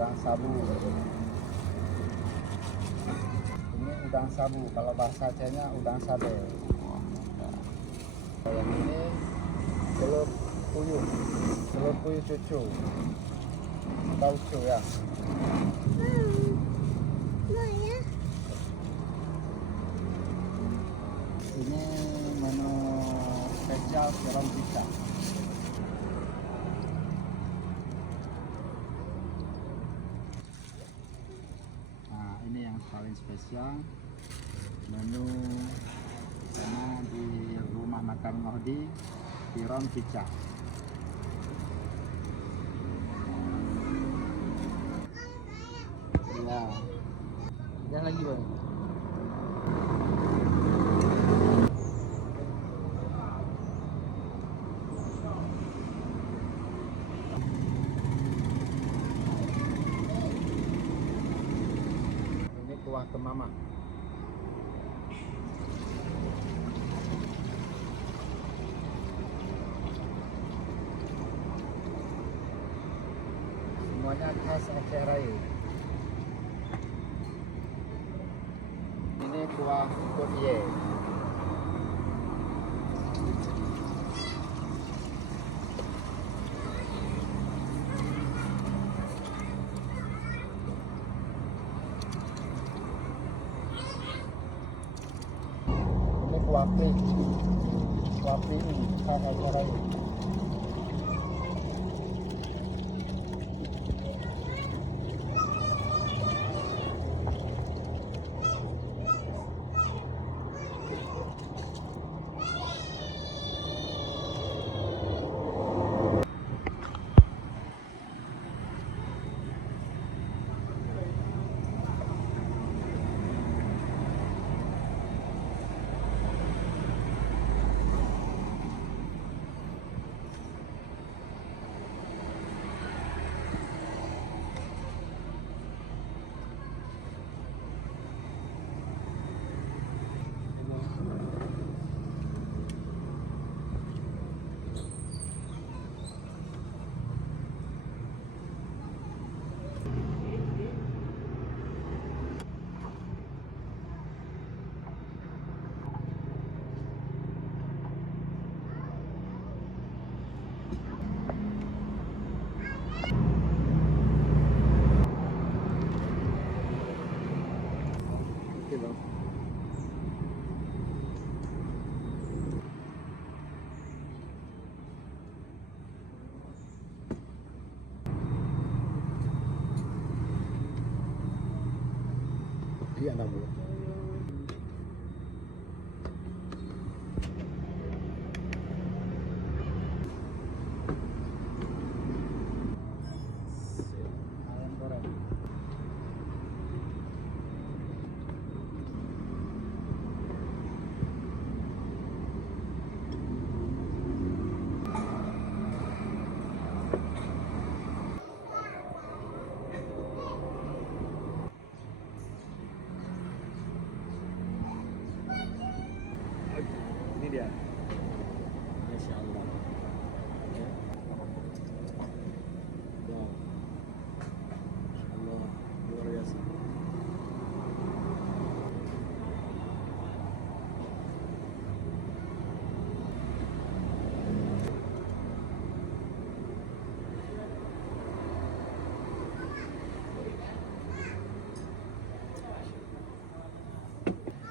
udang sabu. Ini udang sabu, kalau bahasa Acehnya udang sabe. Yang ini telur puyuh cucu. Tahu cucu ya? Ini menu spesial tiram pica. Nah, ini yang paling spesial menu karena di rumah makan Ngohdi tiram pica. Ya, jangan lagi bang. Ini kuah kemama. Semuanya khas Aceh Raya. Ini kuah kodie. Ini kuah pring. Kuah pring khas Aceh Raya. Oke bang. Iya namun. Ayam goreng. Ini dia. Masya Allah. Ya. Wow. Masya Allah, luar biasa.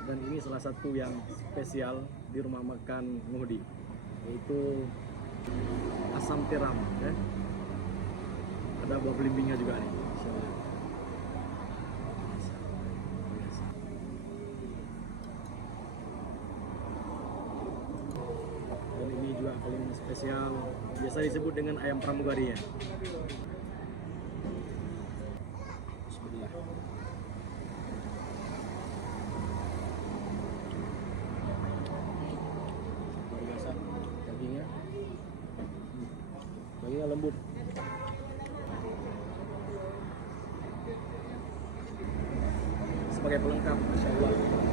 Dan ini salah satu yang spesial di rumah makan Ngohdi, yaitu asam tiram ya. Ada buah belimbingnya juga nih. Insyaallah. Dan ini juga paling spesial, biasa disebut dengan ayam pramugari ya. Bismillah. Luar biasa dagingnya. Dagingnya lembut. Sebagai pelengkap, Masya Allah.